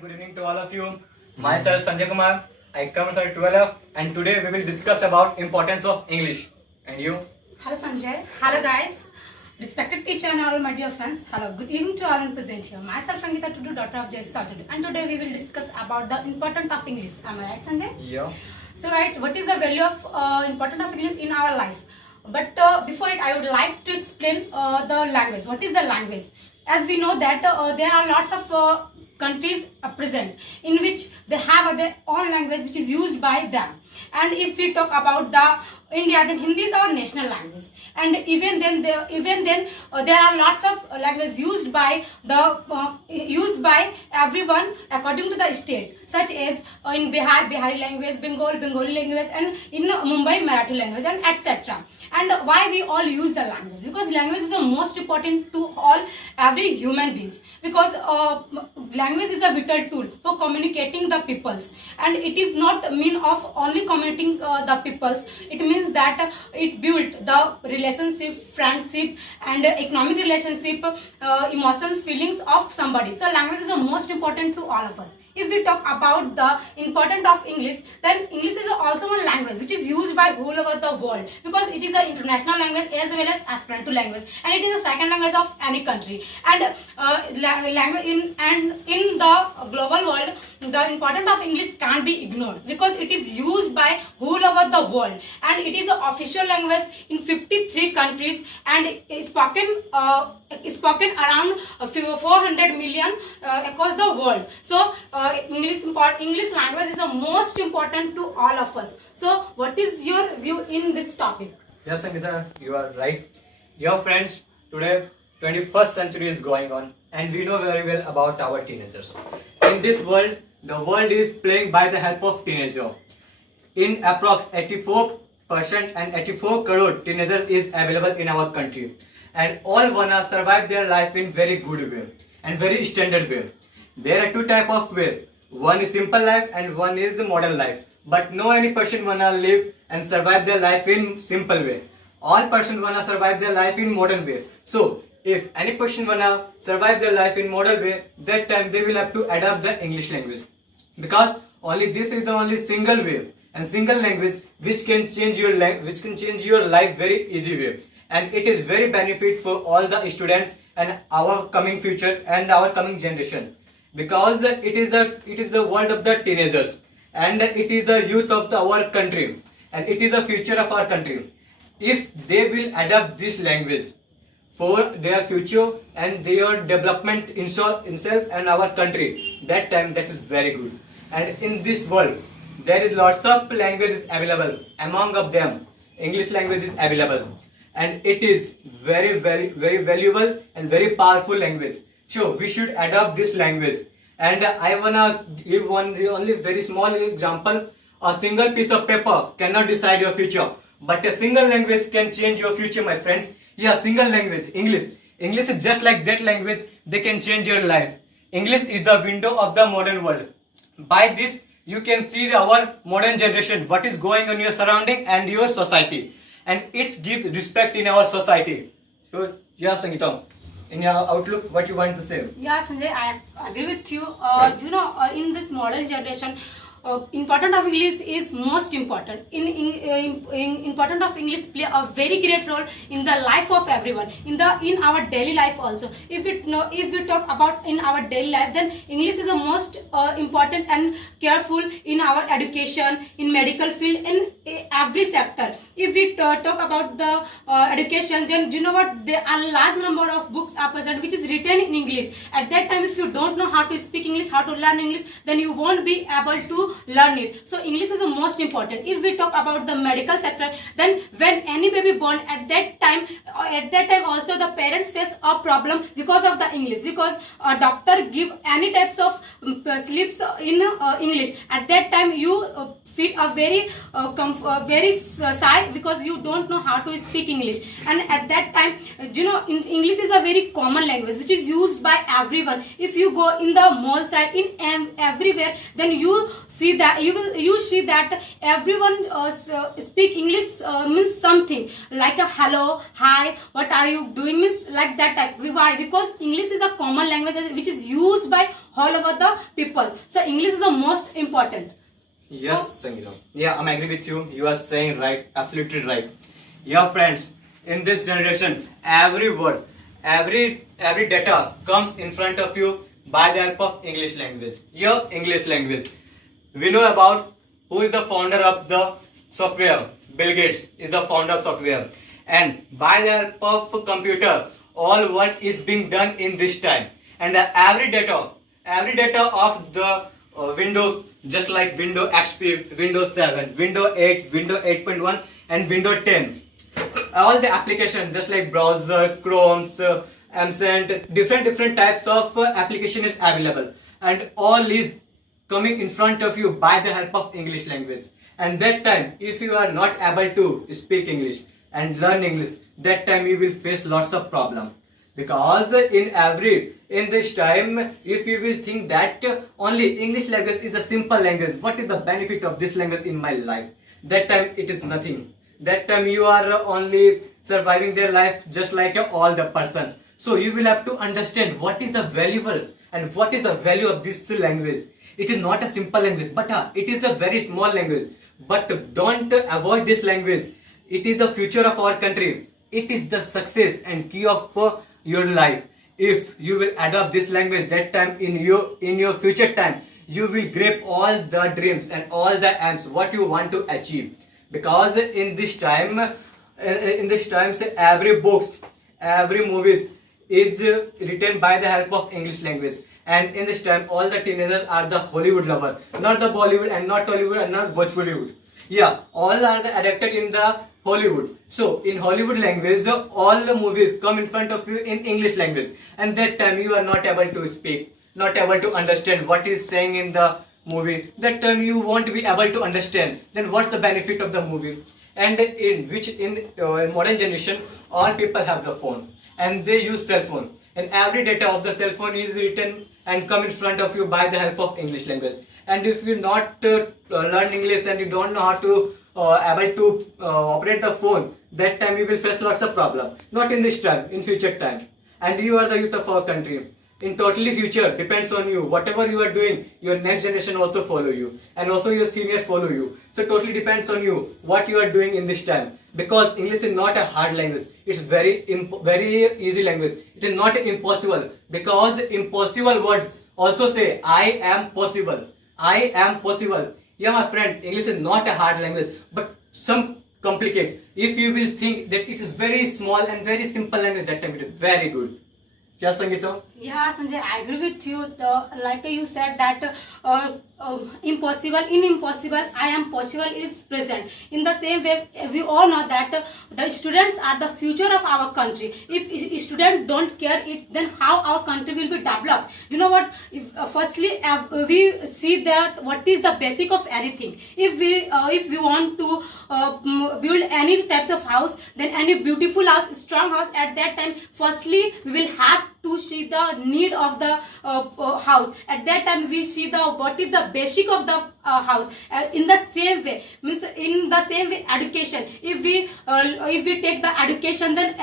and good evening to all of you. Myself Sanjay. I come from 12th and today we will discuss about importance of English. And you? Hello Sanjay. Hello guys. Respected teacher and all my dear friends. Hello. Good evening to all and present here. Myself Sangita, to do daughter of J. Saturday. And today we will discuss about the importance of English. Am I right, Sanjay? Yeah. So right, what is the value of importance of English in our life? But before it, I would like to explain the language. What is the language? As we know that there are lots of countries present in which they have their own language which is used by them. And if we talk about the India, then Hindi is our national language. And even then there are lots of languages used by everyone according to the state, such as in Bihar, Bihari language, Bengali language, and in Mumbai, Marathi language, and etc. And why we all use the language? Because language is the most important to every human beings. Because language is a vital tool for communicating the peoples, and it is not mean of only communicating the peoples. It means that it built the relationship, friendship, and economic relationship, emotions, feelings of somebody. So language is the most important to all of us. If we talk about the importance of English, then English is also one language which is used by all over the world, because it is an international language as well as Esperanto language, and it is the second language of any country. And language in the global world, the importance of English can't be ignored because it is used by all over the world, and it is the official language in 53 countries, and is spoken around 400 million across the world. So English language is the most important to all of us. So what is your view in this topic? Yes, Sangita, you are right. Dear friends, today 21st century is going on and we know very well about our teenagers. In this world, the world is playing by the help of teenagers. In approx 84% and 84 crore teenagers is available in our country. And all wanna survive their life in very good way and very standard way. There are two type of way. One is simple life and one is the modern life. But no any person wanna live and survive their life in simple way. All person wanna survive their life in modern way. So if any person wanna survive their life in modern way, that time they will have to adapt the English language. Because only this is the only single way and single language which can change your life very easy way. And it is very benefit for all the students and our coming future and our coming generation, because it is the world of the teenagers, and it is the youth of our country, and it is the future of our country. If they will adapt this language for their future and their development in itself and our country, that time that is very good. And in this world there is lots of languages available. Among of them English language is available, and it is very valuable and very powerful language. So we should adopt this language. And I wanna give only very small example. A single piece of paper cannot decide your future, but a single language can change your future, my friends. Yeah, single language, English is just like that language. They can change your life. English is the window of the modern world. By this you can see our modern generation, what is going on in your surrounding and your society, and it's give respect in our society. So yeah, Sangita, in your outlook, what you want to say? Yeah, Sanjay, I agree with you. In this modern generation, importance of English is most important. Importance of English play a very great role in the life of everyone, in our daily life also. If we talk about in our daily life, then English is the most important and careful in our education, in medical field, in every sector. If we talk about the education, then you know what, there are large number of books are present which is written in English. At that time, if you don't know how to speak English, how to learn English, then you won't be able to learn it. So English is the most important. If we talk about the medical sector, then when any baby born, at that time also the parents face a problem because of the English, because a doctor give any types of slips in English. At that time you very shy because you don't know how to speak English. And at that time, English is a very common language which is used by everyone. If you go in the mall side, in everywhere, then you see that you see that everyone speak English means something like a hello, hi, what are you doing, means like that type. Why? Because English is a common language which is used by all over the people. So English is the most important. Yes, Sangita. Yeah, I'm agree with you. You are saying right, absolutely right. Yeah, friends, in this generation, every word, every data comes in front of you by the help of English language. Your English language. We know about who is the founder of the software. Bill Gates is the founder of software. And by the help of computer, all work is being done in this time. And every data of the Windows, just like Windows XP, Windows 7, Windows 8, Windows 8.1 and Windows 10. All the applications, just like browser, Chrome's, Amcent, different types of application is available. And all is coming in front of you by the help of English language. And that time, if you are not able to speak English and learn English, that time you will face lots of problem. Because in this time, if you will think that only English language is a simple language, what is the benefit of this language in my life? That time it is nothing. That time you are only surviving their life just like all the persons. So you will have to understand what is the valuable and what is the value of this language. It is not a simple language, but it is a very small language. But don't avoid this language. It is the future of our country. It is the success and key of your life. If you will adopt this language, that time in your future time, you will grab all the dreams and all the aims what you want to achieve. Because in this time, say, every books, every movies is written by the help of English language. And in this time, all the teenagers are the Hollywood lover, not the Bollywood and not Tollywood and not Bhojpuri. Yeah, all are the adapted in the Hollywood. So in Hollywood language, all the movies come in front of you in English language. And that time you are not able to speak, not able to understand what is saying in the movie. That time you won't be able to understand. Then what's the benefit of the movie? And in modern generation, all people have the phone and they use cell phone. And every data of the cell phone is written and come in front of you by the help of English language. And if you not learn English and you don't know how to able to operate the phone, that time you will face lots of problem. Not in this time, in future time. And you are the youth of our country. In totally future depends on you. Whatever you are doing, your next generation also follow you, and also your seniors follow you. So totally depends on you what you are doing in this time. Because English is not a hard language. It's very easy language. It is not impossible. Because impossible words also say I am possible. I am possible. Yeah, my friend, English is not a hard language, but some complicate. If you will think that it is very small and very simple language, that time it is very good. Yeah, Sangita? Yeah, Sanjay, I agree with you. Like you said that impossible, in impossible, I am possible is present. In the same way, we all know that the students are the future of our country. If students don't care it, then how our country will be developed? You know what? Firstly, we see that what is the basic of anything. If we want to build any types of house, then any beautiful house, strong house, at that time, firstly we will have to see the need of the house. At that time we see what is the basic of the house. In the same way, means in the same way education, if we take the education, then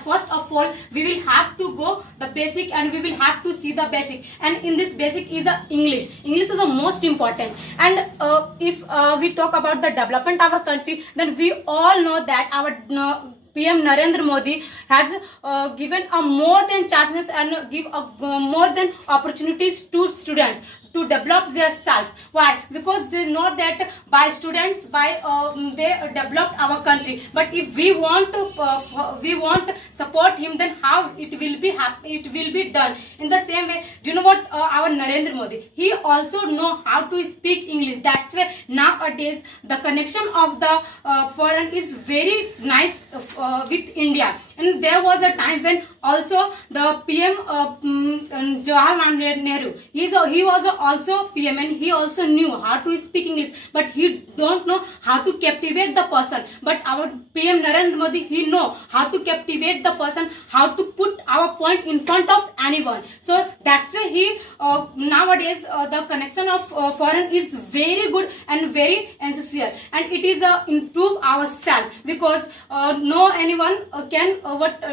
first of all we will have to go the basic and we will have to see the basic, and in this basic is the English is the most important. And if we talk about the development of our country, then we all know that our PM Narendra Modi has given a more than chances and give more than opportunities to students to develop their self. Why? Because they know that by students, they developed our country. But if we want to support him, then how it will be done? In the same way, do you know what? Our Narendra Modi, he also know how to speak English. That's why nowadays the connection of the foreign is very nice with India. And there was a time when also the PM Jawaharlal Nehru, he was also PM, and he also knew how to speak English, but he don't know how to captivate the person. But our PM Narendra Modi, he know how to captivate the person, how to put our point in front of anyone. So that's why he nowadays the connection of foreign is very good and very essential, and it is improve ourselves, because no anyone can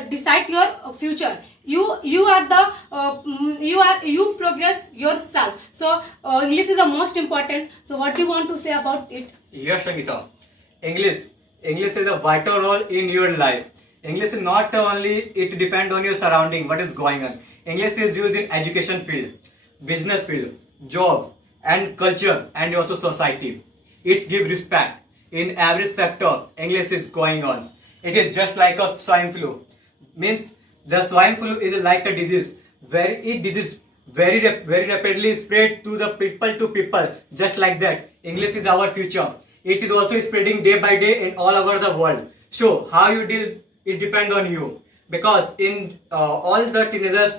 decide your future. You are the you progress yourself. So English is the most important. So what do you want to say about it? Yes, Sangita. English is a vital role in your life. English is not only, it depends on your surrounding, what is going on. English is used in education field, business field, job and culture, and also society. It gives respect. In every sector, English is going on. It is just like a swine flu. Means the swine flu is like a disease where it disease very rapidly spread to the people, just like that. English is our future. It is also spreading day by day in all over the world. So how you deal, it depends on you. Because in all the teenagers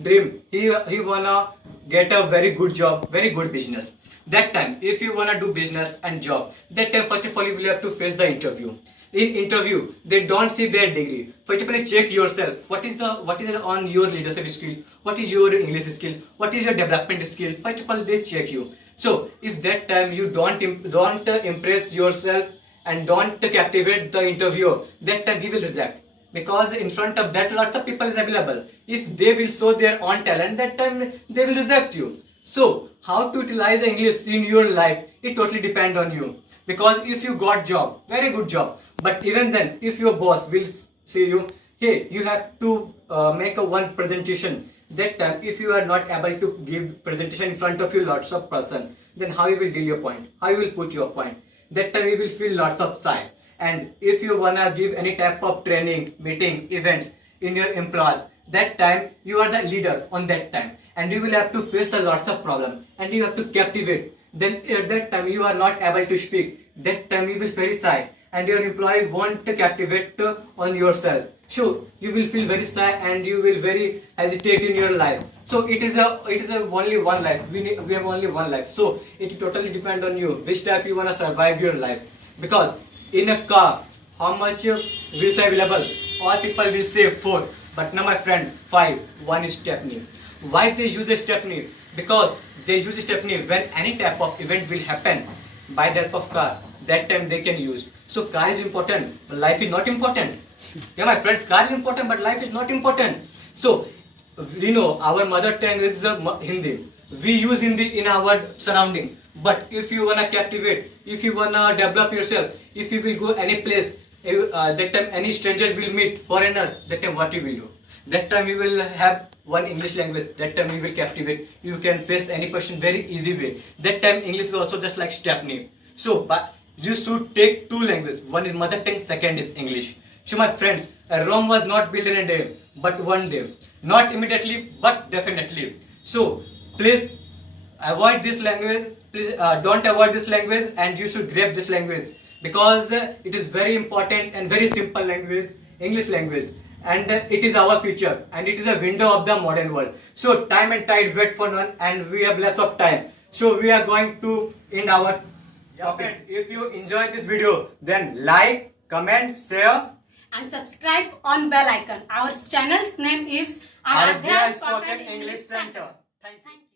dream, he wanna get a very good job, very good business. That time, if you wanna do business and job, that time first of all you will have to face the interview. In interview, they don't see their degree. First of all, check yourself. What is on your leadership skill? What is your English skill? What is your development skill? First of all, they check you. So if that time you don't impress yourself and don't captivate the interviewer, that time he will reject. Because in front of that lots of people is available. If they will show their own talent, that time they will reject you. So how to utilize English in your life, it totally depends on you. Because if you got job, very good job, but even then if your boss will say you, hey, you have to make a one presentation, that time if you are not able to give presentation in front of you lots of person, then how you will deal your point, how you will put your point, that time you will feel lots of shy. And if you wanna give any type of training, meeting, events in your employees, that time you are the leader on that time, and you will have to face the lots of problem, and you have to captivate. Then at that time you are not able to speak, that time you will very shy, and your employee won't captivate on yourself. So you will feel very shy and you will very hesitate in your life. So it is a only one life. We have only one life. So it totally depends on you which type you wanna survive your life. Because in a car, how much wheels are available? All people will say 4, but now my friend 5. One is stepney. Why they use a stepney? Because they use a stepney when any type of event will happen by the help of car. That time they can use. So car is important, but life is not important. Yeah, my friend, car is important, but life is not important. So we know our mother tongue is Hindi. We use Hindi in our surrounding. But if you wanna captivate, if you wanna develop yourself, if you will go any place, that time any stranger will meet foreigner, that time what you will do? That time you will have one English language, that time you will captivate. You can face any person very easy way. That time English is also just like stepney. So but you should take 2 languages. One is mother tongue, second is English. So my friends, Rome was not built in a day, but one day. Not immediately, but definitely. So please avoid this language. Please don't avoid this language, and you should grab this language, because it is very important and very simple language, English language, and it is our future, and it is a window of the modern world. So time and tide wait for none, and we have less of time. So we are going to end our topic. If you enjoyed this video, then like, comment, share, and subscribe on bell icon. Our channel's name is Aradhya Spoken English Center. Thank you.